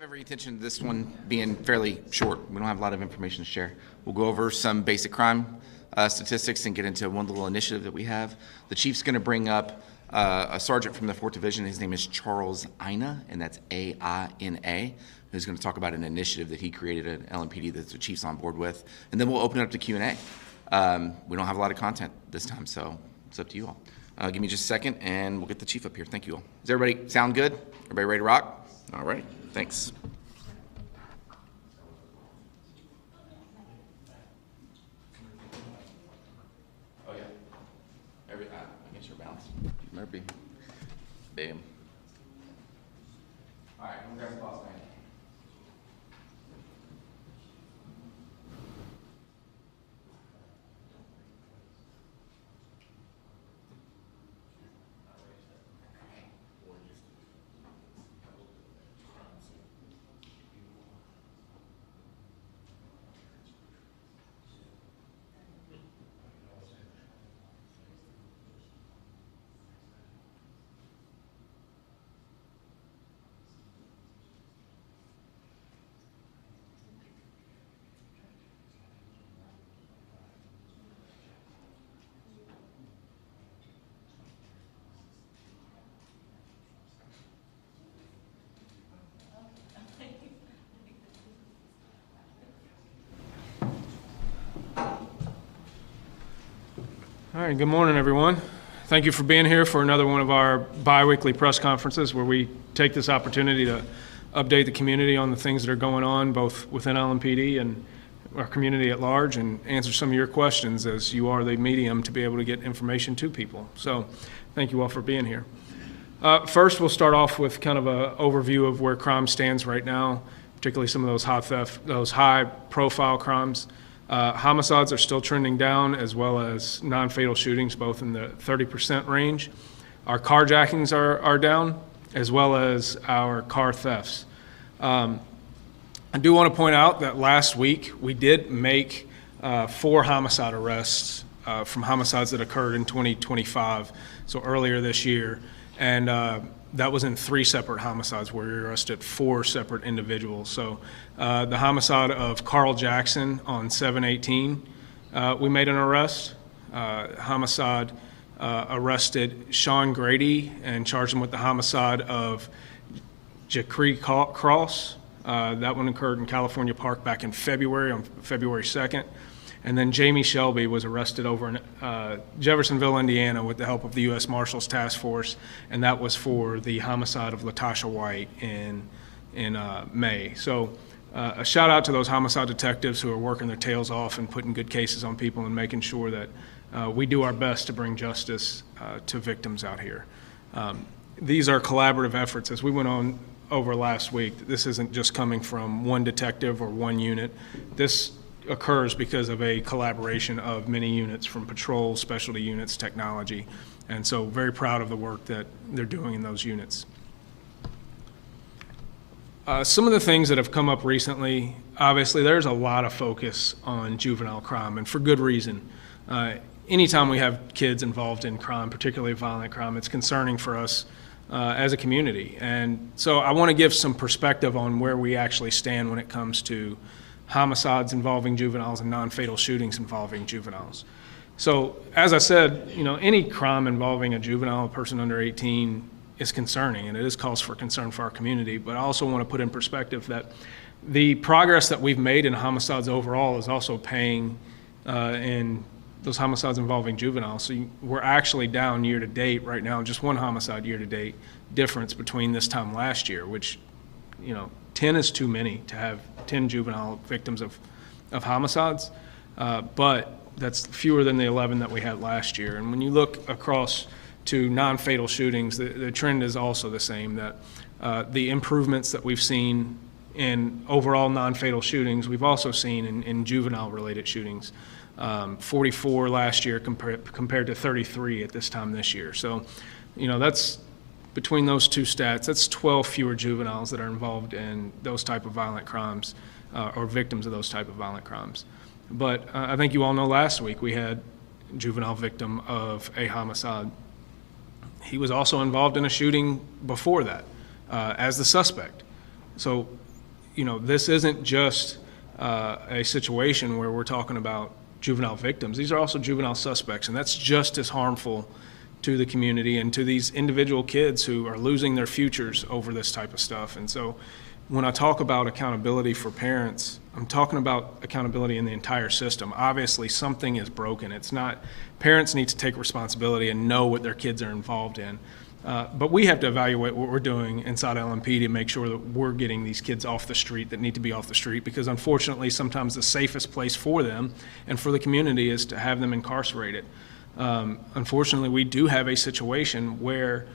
Give every attention to this one being fairly short. We don't have a lot of information to share. We'll go over some basic crime statistics and get into one little initiative that we have. The chief's going to bring up a sergeant from the 4th Division. His name is Charles Aina, and that's A-I-N-A, who's going to talk about an initiative that he created at LMPD that the chief's on board with. And then we'll open it up to Q&A. We don't have a lot of content this time, so it's up to you all. Give me just a second, and we'll get the chief up here. Thank you all. Does everybody sound good? Everybody ready to rock? All right. Thanks. Oh, yeah. I guess you're balanced. You might be. Bam. All right, I'm grab the boss man. All right, good morning, everyone. Thank you for being here for another one of our bi-weekly press conferences where we take this opportunity to update the community on the things that are going on both within LMPD and our community at large and answer some of your questions as you are the medium to be able to get information to people. So thank you all for being here. First, we'll start off with kind of an overview of where crime stands right now, particularly some of those high-profile crimes. Homicides are still trending down, as well as non-fatal shootings, both in the 30% range. Our carjackings are down, as well as our car thefts. I do want to point out that last week we did make 4 homicide arrests from homicides that occurred in 2025, so earlier this year. And that was in 3 separate homicides where we arrested 4 separate individuals. So the homicide of Carl Jackson on 7/18, we made an arrest. Homicide arrested Sean Grady and charged him with the homicide of Jacree Cross. That one occurred in California Park back in February, on February 2nd. And then Jamie Shelby was arrested over in Jeffersonville, Indiana, with the help of the U.S. Marshals Task Force, and that was for the homicide of Latasha White in May. So a shout out to those homicide detectives who are working their tails off and putting good cases on people and making sure that we do our best to bring justice to victims out here. These are collaborative efforts. As we went on over last week, this isn't just coming from one detective or one unit. This occurs because of a collaboration of many units from patrol, specialty units, technology, and so very proud of the work that they're doing in those units. Some of the things that have come up recently, obviously there's a lot of focus on juvenile crime, and for good reason. Anytime we have kids involved in crime, particularly violent crime, it's concerning for us as a community. And so I want to give some perspective on where we actually stand when it comes to homicides involving juveniles and non-fatal shootings involving juveniles. So as I said, any crime involving a juvenile, a person under 18, is concerning, and it is cause for concern for our community. But I also want to put in perspective that the progress that we've made in homicides overall is also paying in those homicides involving juveniles. So we're actually down year to date right now, just 1 homicide year to date difference between this time last year, which 10 is too many to have 10 juvenile victims of homicides, but that's fewer than the 11 that we had last year. And when you look across to non-fatal shootings, the trend is also the same, that the improvements that we've seen in overall non-fatal shootings, we've also seen in juvenile-related shootings. 44 last year compared to 33 at this time this year. So, that's between those two stats, that's 12 fewer juveniles that are involved in those type of violent crimes or victims of those type of violent crimes. But I think you all know last week we had a juvenile victim of a homicide. He was also involved in a shooting before that as the suspect. So this isn't just a situation where we're talking about juvenile victims. These are also juvenile suspects, and that's just as harmful to the community and to these individual kids who are losing their futures over this type of stuff. And so when I talk about accountability for parents, I'm talking about accountability in the entire system. Obviously, something is broken. It's not, parents need to take responsibility and know what their kids are involved in. But we have to evaluate what we're doing inside LMPD to make sure that we're getting these kids off the street that need to be off the street, because unfortunately, sometimes the safest place for them and for the community is to have them incarcerated. Unfortunately, we do have a situation where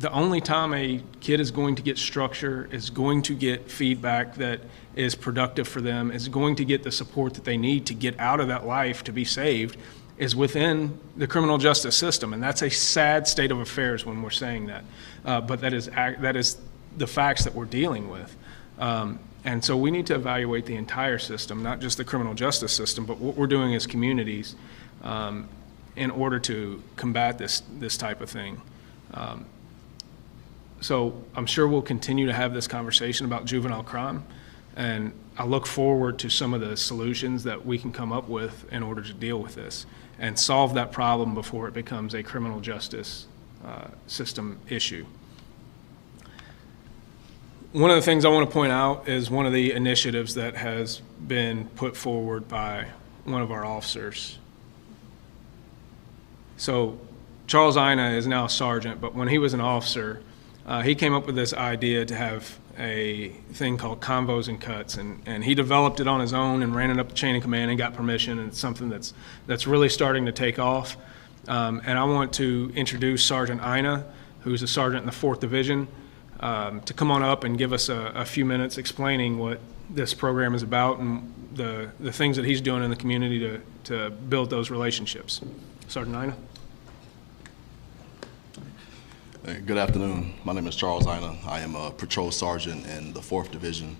the only time a kid is going to get structure, is going to get feedback that is productive for them, is going to get the support that they need to get out of that life to be saved, is within the criminal justice system. And that's a sad state of affairs when we're saying that. But that is the facts that we're dealing with. And so we need to evaluate the entire system, not just the criminal justice system, but what we're doing as communities in order to combat this type of thing. So I'm sure we'll continue to have this conversation about juvenile crime, and I look forward to some of the solutions that we can come up with in order to deal with this and solve that problem before it becomes a criminal justice system issue. One of the things I want to point out is one of the initiatives that has been put forward by one of our officers. So Charles Ina is now a sergeant, but when he was an officer, he came up with this idea to have a thing called convos and cuts, and he developed it on his own and ran it up the chain of command and got permission, and it's something that's really starting to take off. And I want to introduce Sergeant Ina, who's a sergeant in the 4th Division, to come on up and give us a few minutes explaining what this program is about and the things that he's doing in the community to build those relationships. Sergeant Ina. Good afternoon. My name is Charles Ina. I am a patrol sergeant in the 4th Division.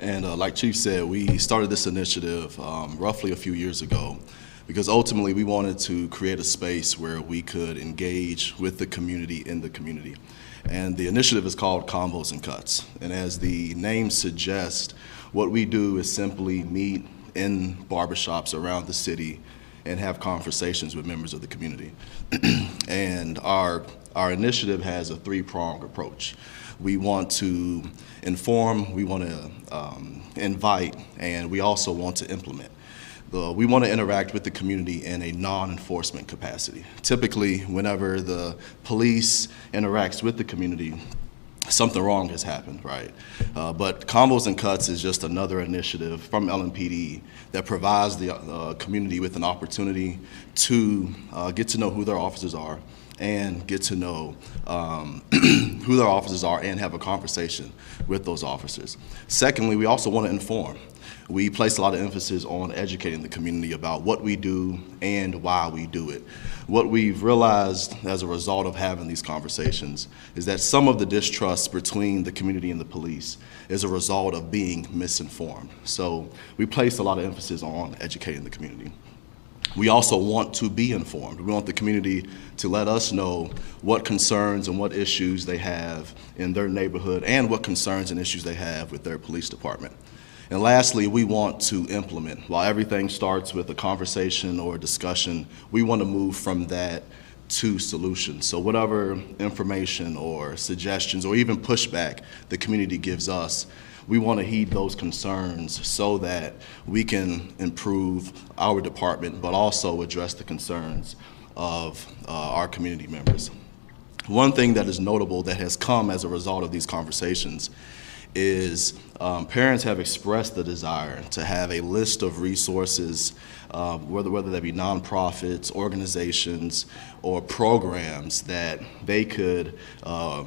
And like Chief said, we started this initiative roughly a few years ago because ultimately we wanted to create a space where we could engage with the community in the community. And the initiative is called Convos and Cuts. And as the name suggests, what we do is simply meet in barbershops around the city and have conversations with members of the community. And our initiative has a 3-pronged approach. We want to inform, we want to invite, and we also want to implement. We want to interact with the community in a non-enforcement capacity. Typically, whenever the police interacts with the community, something wrong has happened, right? But Combos and Cuts is just another initiative from LMPD that provides the community with an opportunity to get to know who their officers are and get to know who their officers are and have a conversation with those officers. Secondly, we also want to inform. We place a lot of emphasis on educating the community about what we do and why we do it. What we've realized as a result of having these conversations is that some of the distrust between the community and the police is a result of being misinformed. So we place a lot of emphasis on educating the community. We also want to be informed. We want the community to let us know what concerns and what issues they have in their neighborhood and what concerns and issues they have with their police department. And lastly, we want to implement. While everything starts with a conversation or a discussion, we want to move from that to solutions. So whatever information or suggestions or even pushback the community gives us, we want to heed those concerns so that we can improve our department, but also address the concerns of our community members. One thing that is notable that has come as a result of these conversations is parents have expressed the desire to have a list of resources, whether that be nonprofits, organizations, or programs that they could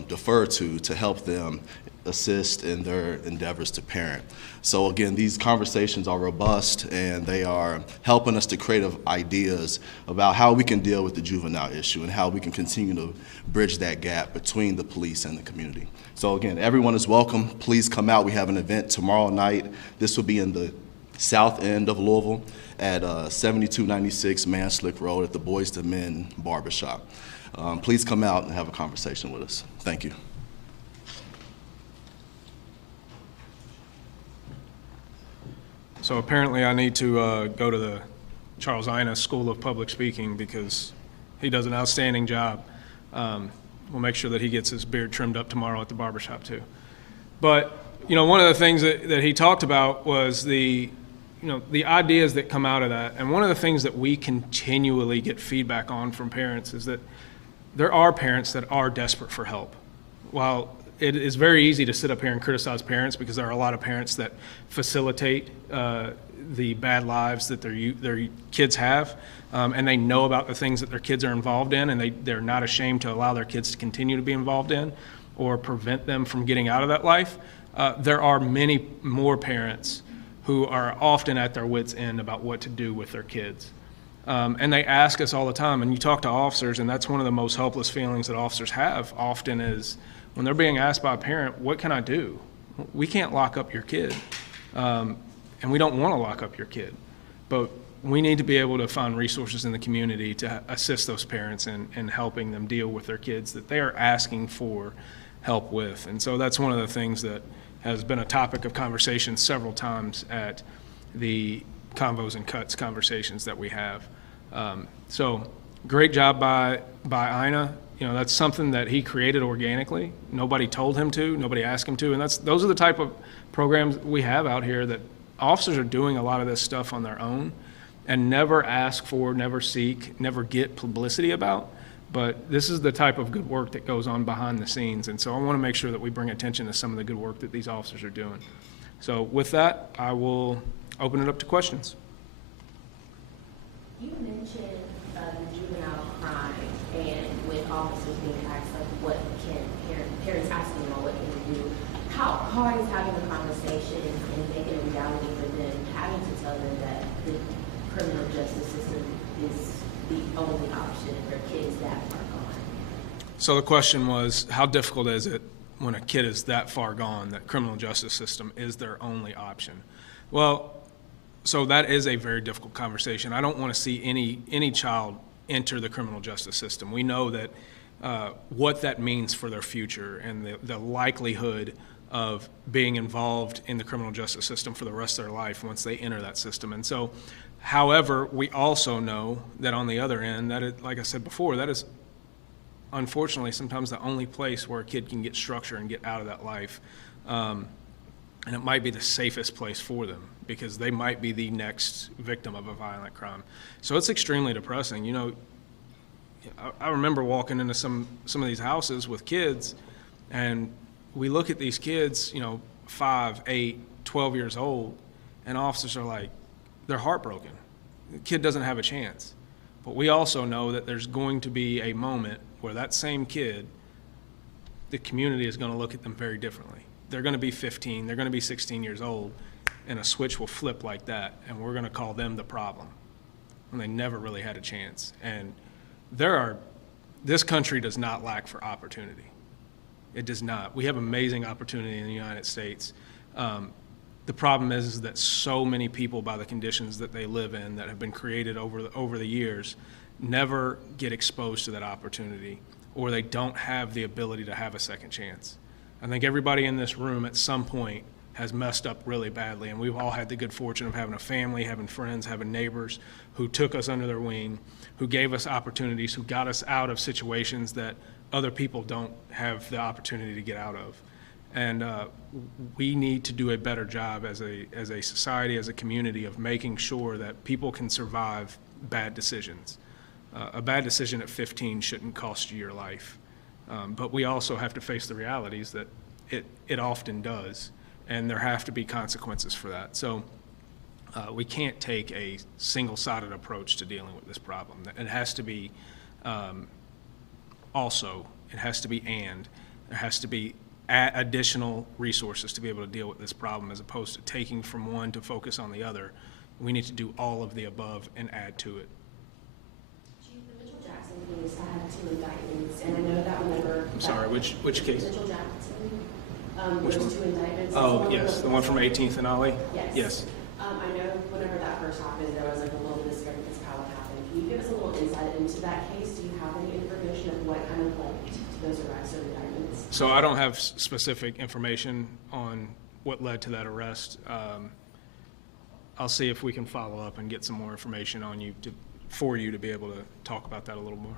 defer to help them assist in their endeavors to parent. So again, these conversations are robust and they are helping us to create ideas about how we can deal with the juvenile issue and how we can continue to bridge that gap between the police and the community. So again, everyone is welcome. Please come out. We have an event tomorrow night. This will be in the south end of Louisville at 7296 Manslick Road at the Boys to Men Barbershop. Please come out and have a conversation with us. Thank you. So apparently I need to go to the Charles Ina School of Public Speaking because he does an outstanding job. We'll make sure that he gets his beard trimmed up tomorrow at the barbershop too. But, one of the things that he talked about was the ideas that come out of that. And one of the things that we continually get feedback on from parents is that there are parents that are desperate for help. While it is very easy to sit up here and criticize parents because there are a lot of parents that facilitate the bad lives that their kids have, and they know about the things that their kids are involved in, and they're not ashamed to allow their kids to continue to be involved in or prevent them from getting out of that life. There are many more parents who are often at their wits' end about what to do with their kids. And they ask us all the time, and you talk to officers, and that's one of the most helpless feelings that officers have often is when they're being asked by a parent, what can I do? We can't lock up your kid, and we don't want to lock up your kid, but we need to be able to find resources in the community to assist those parents in helping them deal with their kids that they are asking for help with. And so that's one of the things that has been a topic of conversation several times at the Convos and Cuts conversations that we have. So great job by Ina. That's something that he created organically. Nobody told him to, nobody asked him to, and those are the type of programs we have out here that officers are doing a lot of this stuff on their own and never ask for, never seek, never get publicity about. But this is the type of good work that goes on behind the scenes. And so I want to make sure that we bring attention to some of the good work that these officers are doing. So with that, I will open it up to questions. You mentioned the juvenile crime and with officers being asked, like, what can parents asking them, what can they do? How hard is having a conversation and making a reality for them, having to tell them that the criminal justice system is the only option if their kids that far gone? So the question was, how difficult is it when a kid is that far gone that criminal justice system is their only option? Well, so that is a very difficult conversation. I don't want to see any child enter the criminal justice system. We know that what that means for their future and the likelihood of being involved in the criminal justice system for the rest of their life once they enter that system. And so, however, we also know that on the other end, that it, like I said before, that is unfortunately sometimes the only place where a kid can get structure and get out of that life. And it might be the safest place for them because they might be the next victim of a violent crime. So it's extremely depressing. I remember walking into some of these houses with kids, and we look at these kids, 5, 8, 12 years old, and officers are like, they're heartbroken. The kid doesn't have a chance. But we also know that there's going to be a moment where that same kid, the community is going to look at them very differently. They're going to be 15, they're going to be 16 years old, and a switch will flip like that, and we're going to call them the problem when they never really had a chance. And this country does not lack for opportunity. It does not. We have amazing opportunity in the United States. The problem is that so many people, by the conditions that they live in that have been created over the years, never get exposed to that opportunity, or they don't have the ability to have a second chance. I think everybody in this room at some point has messed up really badly, and we've all had the good fortune of having a family, having friends, having neighbors who took us under their wing, who gave us opportunities, who got us out of situations that other people don't have the opportunity to get out of. And we need to do a better job as a society, as a community, of making sure that people can survive bad decisions. A bad decision at 15 shouldn't cost you your life. But we also have to face the realities that it often does, and there have to be consequences for that. So we can't take a single-sided approach to dealing with this problem. It has to be it has to be there has to be additional resources to be able to deal with this problem, as opposed to taking from one to focus on the other. We need to do all of the above and add to it. The Mitchell Jackson case, I had 2 indictments, and I know that whenever... I'm sorry, which case? Mitchell Jackson. There's 2 indictments. Oh, yes, the one from 18th and Ollie? Yes. Yes. I know whenever that first happened, there was like a little discrepancy as how it happened. Can you give us a little insight into that case? Do you have any information of what kind of led to those arrests or indictments? So I don't have specific information on what led to that arrest. I'll see if we can follow up and get some more information on you for you to be able to talk about that a little more.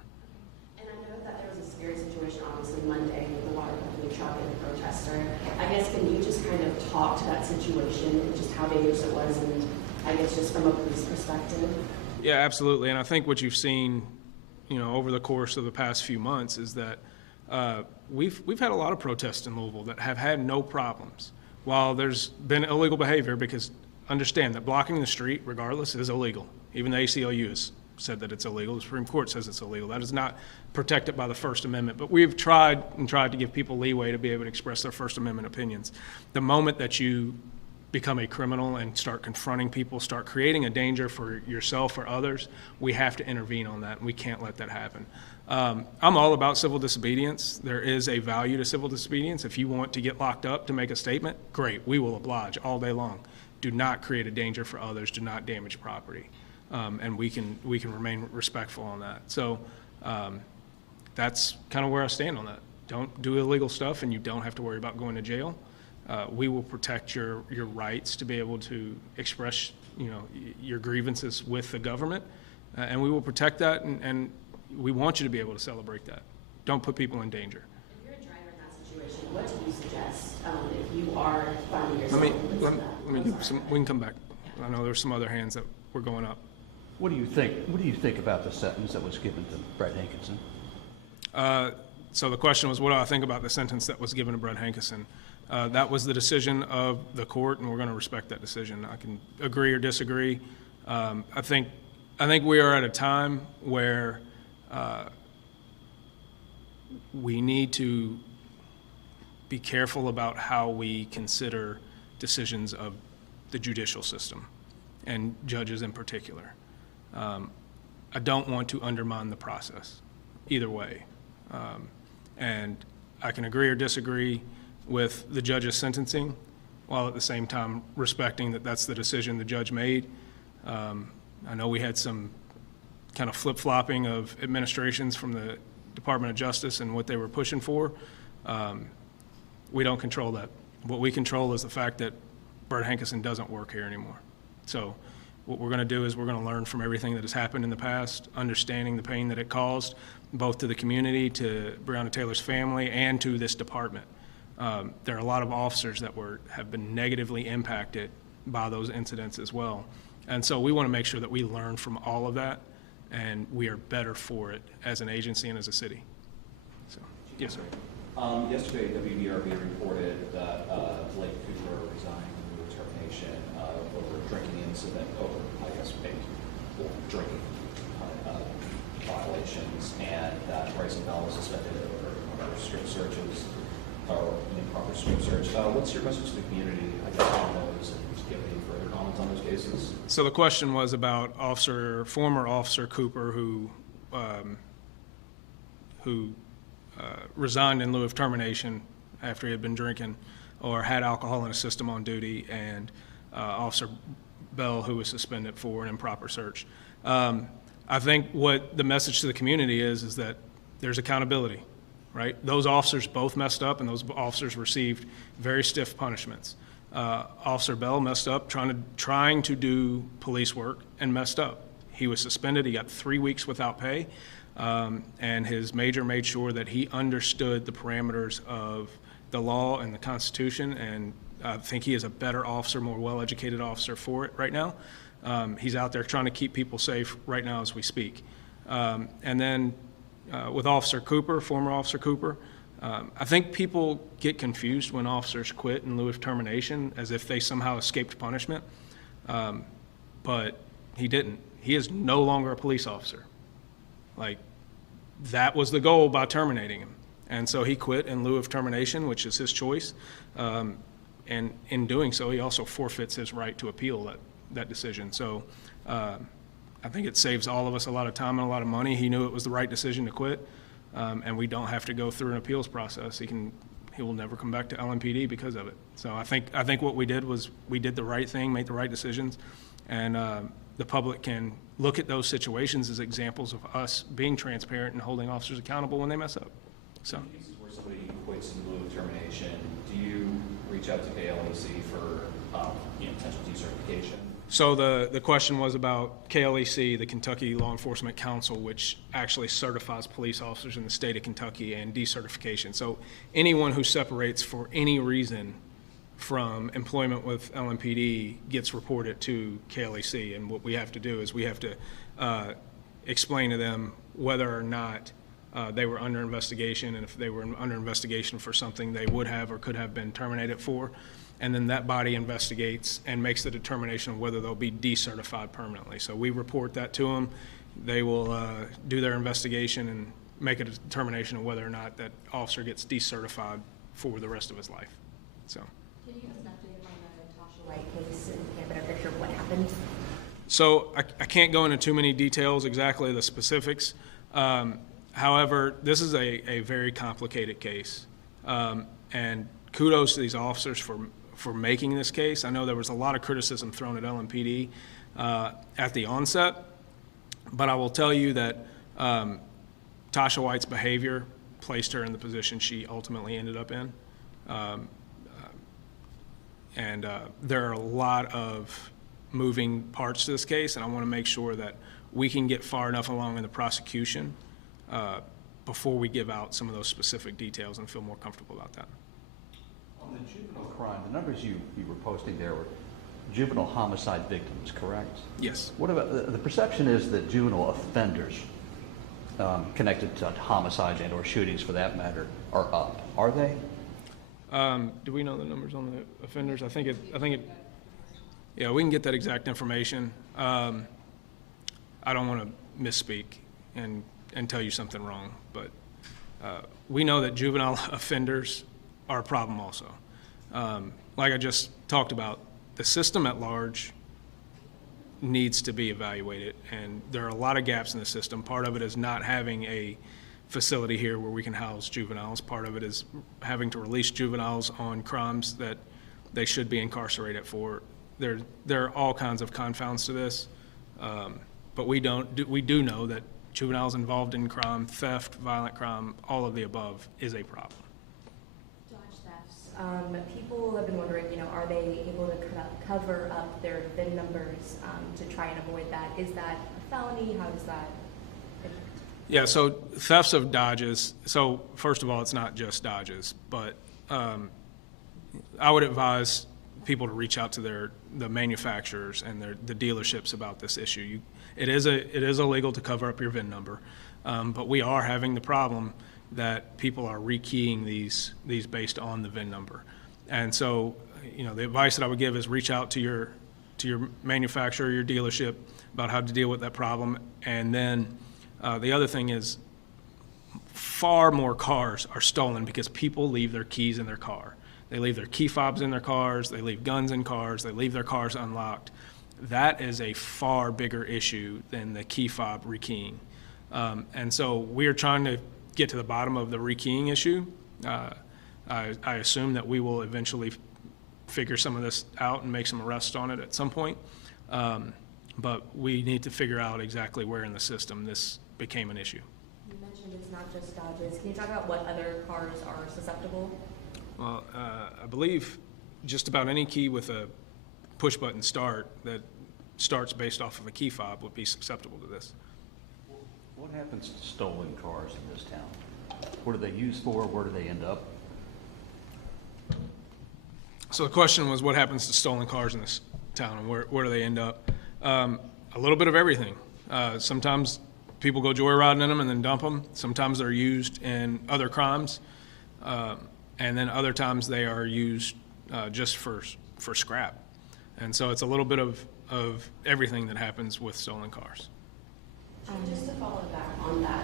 And I know that there was a scary situation, obviously, Monday with the water company truck and the protester. I guess, can you just kind of talk to that situation and just how dangerous it was, and I guess just from a police perspective? Yeah, absolutely. And I think what you've seen, over the course of the past few months is that we've had a lot of protests in Louisville that have had no problems. While there's been illegal behavior, because understand that blocking the street, regardless, is illegal. Even the ACLU has said that it's illegal. The Supreme Court says it's illegal. That is not protected by the First Amendment. But we've tried to give people leeway to be able to express their First Amendment opinions. The moment that you become a criminal and start confronting people, start creating a danger for yourself or others, we have to intervene on that, and we can't let that happen. I'm all about civil disobedience. There is a value to civil disobedience. If you want to get locked up to make a statement, great, we will oblige all day long. Do not create a danger for others. Do not damage property, and we can remain respectful on that. So that's kind of where I stand on that. Don't do illegal stuff, and you don't have to worry about going to jail. We will protect your rights to be able to express, your grievances with the government, and we will protect that, and we want you to be able to celebrate that. Don't put people in danger. If you're a driver in that situation, what do you suggest if you are finding yourself? Let me do some. We can come back. I know there's some other hands that were going up. What do you think? What do you think about the sentence that was given to Brett Hankinson? So the question was, what do I think about the sentence that was given to Brett Hankinson? That was the decision of the court, and we're going to respect that decision. I can agree or disagree. I think we are at a time where we need to be careful about how we consider decisions of the judicial system and judges in particular. I don't want to undermine the process either way. And I can agree or disagree with the judge's sentencing, while at the same time respecting that that's the decision the judge made. I know we had some kind of flip-flopping of administrations from the Department of Justice and what they were pushing for. We don't control that. What we control is the fact that Brett Hankinson doesn't work here anymore. So what we're going to do is we're going to learn from everything that has happened in the past, understanding the pain that it caused, both to the community, to Breonna Taylor's family, and to this department. There are a lot of officers that have been negatively impacted by those incidents as well. And so we want to make sure that we learn from all of that, and we are better for it as an agency and as a city. So, yes, sir. Yesterday, WBRB reported that Blake Cooper resigned due to termination over a drinking incident, over, I guess, maybe drinking violations, and that Bryson Bell was suspended over strip searches, or improper strip search. What's your message to the community, I guess, on those, and do you have any further comments on those cases? So the question was about former Officer Cooper, who resigned in lieu of termination after he had been drinking or had alcohol in his system on duty, and Officer Bell, who was suspended for an improper search. I think what the message to the community is that there's accountability, right? Those officers both messed up, and those officers received very stiff punishments. Officer Bell messed up trying to do police work and messed up. He was suspended. He got 3 weeks without pay, and his major made sure that he understood the parameters of the law and the Constitution, and I think he is a better officer, more well-educated officer for it right now. He's out there trying to keep people safe right now as we speak. And then with Officer Cooper, former Officer Cooper, I think people get confused when officers quit in lieu of termination as if they somehow escaped punishment, but he didn't. He is no longer a police officer. Like, that was the goal by terminating him. And so he quit in lieu of termination, which is his choice. And in doing so, he also forfeits his right to appeal that decision. So I think it saves all of us a lot of time and a lot of money. He knew it was the right decision to quit, and we don't have to go through an appeals process. He will never come back to LMPD because of it. So I think what we did was we did the right thing, made the right decisions, and the public can look at those situations as examples of us being transparent and holding officers accountable when they mess up. So. In cases where somebody quits in lieu of termination, do you reach out to KLAC for potential decertification? So the question was about KLEC, the Kentucky Law Enforcement Council, which actually certifies police officers in the state of Kentucky, and decertification. So anyone who separates for any reason from employment with LMPD gets reported to KLEC. And what we have to do is we have to explain to them whether or not they were under investigation, and if they were under investigation for something they would have or could have been terminated for. And then that body investigates and makes the determination of whether they'll be decertified permanently. So we report that to them. They will do their investigation and make a determination of whether or not that officer gets decertified for the rest of his life. So. Can you give us an update on the Tasha White case and get a better picture of what happened? So I can't go into too many details, exactly the specifics. However, this is a very complicated case. And kudos to these officers for making this case. I know there was a lot of criticism thrown at LMPD at the onset, but I will tell you that Tasha White's behavior placed her in the position she ultimately ended up in. And there are a lot of moving parts to this case, and I want to make sure that we can get far enough along in the prosecution before we give out some of those specific details and feel more comfortable about that. On the juvenile crime, the numbers you were posting there were juvenile homicide victims, correct? Yes. What about, the perception is that juvenile offenders connected to homicides and or shootings for that matter are up. Are they? Do we know the numbers on the offenders? I think it, yeah, we can get that exact information. I don't want to misspeak and tell you something wrong, but we know that juvenile offenders are a problem also. Like I just talked about, the system at large needs to be evaluated, and there are a lot of gaps in the system. Part of it is not having a facility here where we can house juveniles. Part of it is having to release juveniles on crimes that they should be incarcerated for. There are all kinds of confounds to this, but we do know that juveniles involved in crime, theft, violent crime, all of the above is a problem. Dodge thefts. People have been wondering, are they able to cover up their VIN numbers to try and avoid that? Is that a felony? How does that? Yeah, so thefts of Dodges, so first of all, it's not just Dodges, but I would advise people to reach out to the manufacturers and the dealerships about this issue. It is illegal to cover up your VIN number, but we are having the problem that people are rekeying these based on the VIN number. And so, the advice that I would give is reach out to your manufacturer, your dealership, about how to deal with that problem. And then the other thing is far more cars are stolen because people leave their keys in their car. They leave their key fobs in their cars, they leave guns in cars, they leave their cars unlocked. That is a far bigger issue than the key fob rekeying. And so we are trying to get to the bottom of the rekeying issue. I assume that we will eventually figure some of this out and make some arrests on it at some point. But we need to figure out exactly where in the system this became an issue. You mentioned it's not just Dodges. Can you talk about what other cars are susceptible? Well, I believe just about any key with a push-button start that starts based off of a key fob would be susceptible to this. What happens to stolen cars in this town? What are they used for? Where do they end up? So the question was, what happens to stolen cars in this town, and where do they end up? A little bit of everything. Sometimes people go joyriding in them and then dump them. Sometimes they're used in other crimes. And then other times they are used just for scrap. And so it's a little bit of everything that happens with stolen cars. Just to follow back on that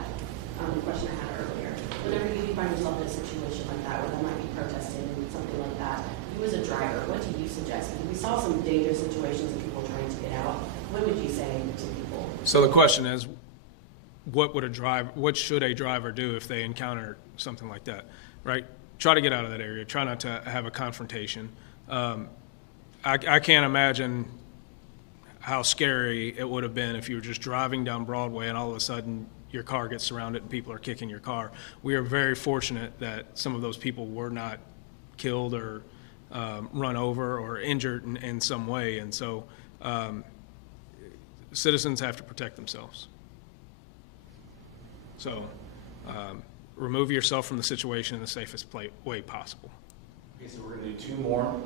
question I had earlier, whenever you find yourself in a situation like that, where there might be protesting and something like that, you as a driver, what do you suggest? Because we saw some dangerous situations of people trying to get out. What would you say to people? So the question is, what should a driver do if they encounter something like that, right? Try to get out of that area. Try not to have a confrontation. I can't imagine how scary it would have been if you were just driving down Broadway and all of a sudden your car gets surrounded and people are kicking your car. We are very fortunate that some of those people were not killed or run over or injured in some way. And so citizens have to protect themselves. So remove yourself from the situation in the safest way possible. Okay, so we're going to do 2 more.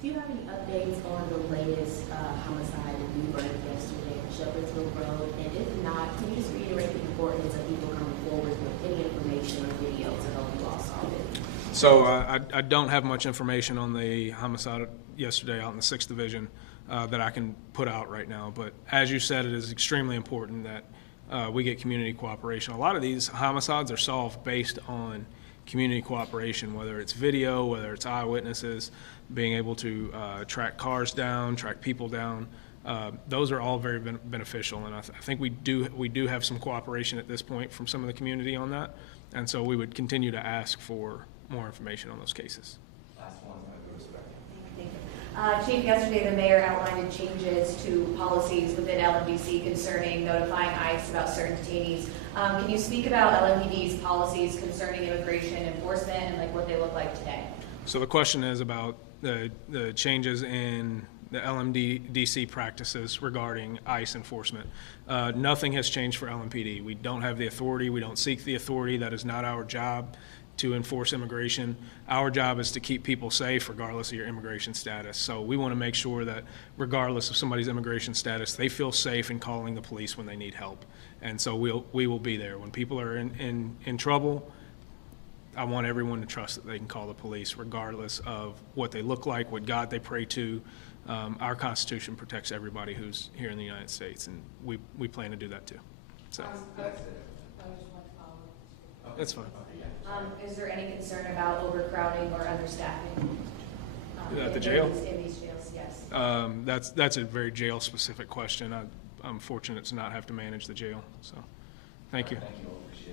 Do you have any updates on the latest homicide in Newburgh yesterday on Shepherdsville Road? And if not, can you just reiterate the importance of people coming forward with any information or video to help you all solve it? So I don't have much information on the homicide yesterday out in the 6th Division that I can put out right now. But as you said, it is extremely important that we get community cooperation. A lot of these homicides are solved based on community cooperation, whether it's video, whether it's eyewitnesses, being able to track cars down, track people down. Those are all very beneficial, and I think we do have some cooperation at this point from some of the community on that, and so we would continue to ask for more information on those cases. Last one, Thank you. Chief, yesterday the mayor outlined changes to policies within LMPD concerning notifying ICE about certain detainees. Can you speak about LMPD's policies concerning immigration enforcement and like what they look like today? So the question is about the changes in the LMDC practices regarding ICE enforcement. Nothing has changed for LMPD. We don't have the authority. We don't seek the authority. That is not our job to enforce immigration. Our job is to keep people safe regardless of your immigration status. So we want to make sure that regardless of somebody's immigration status, they feel safe in calling the police when they need help. And so we will be there. When people are in trouble, I want everyone to trust that they can call the police regardless of what they look like, what God they pray to. Our Constitution protects everybody who's here in the United States, and we plan to do that too. So that's fine. Is there any concern about overcrowding or understaffing? At the jail? In these jails, yes. That's a very jail-specific question. I'm fortunate to not have to manage the jail, so thank you. Thank you all, appreciate it.